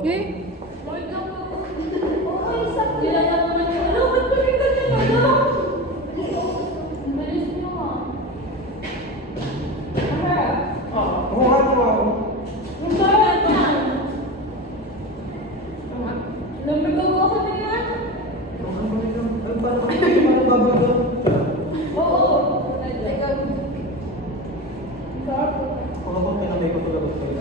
Eh? Wait lang po. Okay, sakto lang naman. Ano? Ba't pa rin ganyan? Ano? Ang bilis niyo ah. Masarap. Oo nga naman ako. Ang sarap na. Lamig ako ako na yan. Paano babago? Oo. Teka. Ang sarap po. Ako ba pinamay ko talaga ito?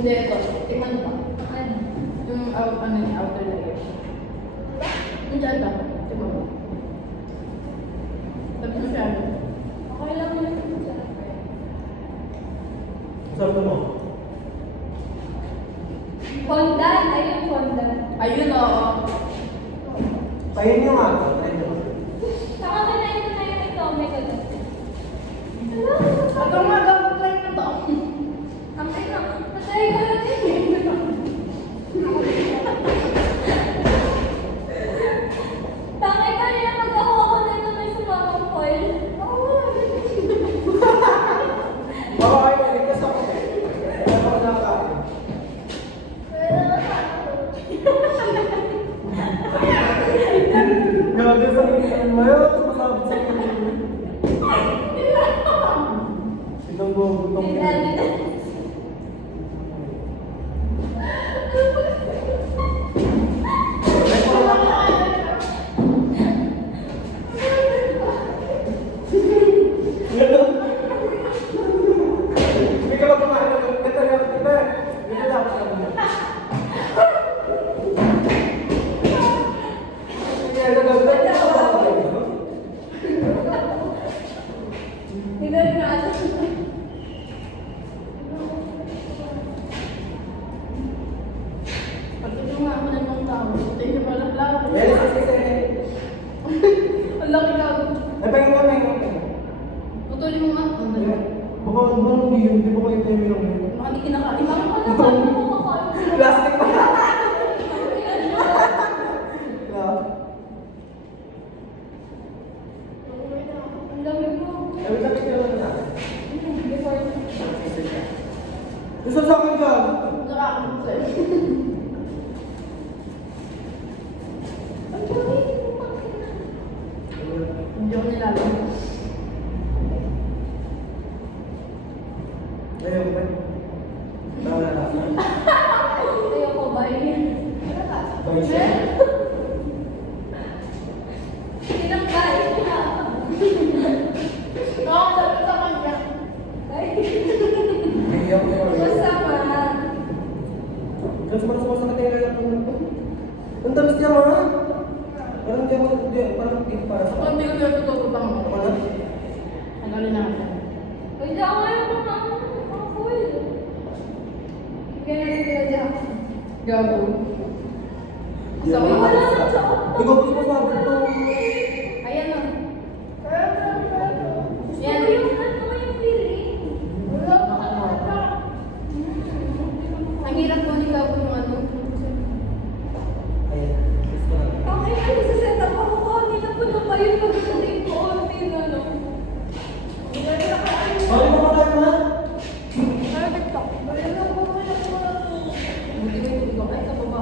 Hindi, ito. Tingnan mo. Yung ano yung outer layer. Yung dyan dapat. Tingnan mo. Tapos mo siya. Okay lang yun. Sarap mo. Fondant. Ayun, fondant. Ayun oo. Ayun yung nga. Try nyo. Saka kanayin ko na yung ito. May ganun. Hello? Ito nga daw. Try mo to. Ang ina. Natry ko na din. Tangay ka nila mag-ako ako na ito may sumamang foil. Oo, ayun. Ligtas ako. Kaya ako nakakain. Grabe sa ikin mo yun. Masabot sa ikin. Itong buong itong Hindi ka ba kumain? Ito lang, ito. Ito lang. Hindi, ito lang. Tignan na ito. Pagkita nga ako ng mga tao. Thank you pala lang. Yes, yes, yes. Ang laki ka. Napayang kami, napayang. Putulin mo nga. Ang dali. Baka ano yun, di ba kayo tayo lang yun? Baka di kinakain. Parang pala sabi mo makakain. Plastic pa. Ang dami mo. Sabi sa picture lang natin. Before. Gusto sa akin dyan. Nakakain ko sa'yo. Ang dami mo makina. Hindi ako nilalang. Ayun, ba? Tama na lang. Ayoko ba yun? Bye, sir. Pinangkain na. Oo, sabi ko sa kanya. Ay. Iiyak ko yun. Masama. Tapos parang sumasakit yung lalak ko nito. Ang tamis niya, ma. Parang hindi ako, parang hindi para sa Kapag hindi ko yung tututupang mo. ako na. Ang galing natin. Uy, diyan nga yung mga full. Ganyan nila dyan. Gago. Uy, wala na siya. Ikaw gusto mo sabi ito. Ayan na. Gusto ko yung ano yung feeling. Ang hirap ko ni Gago yung ano. Ayan. Gusto na. Okay, ano sa setup ako ko? Hindi na po na kayo pagdating ko. Hindi na, no? Sorry mo ka ma. Perfect talk. Wala na po. Buti ko yung tubig ko. Ay, kapaba.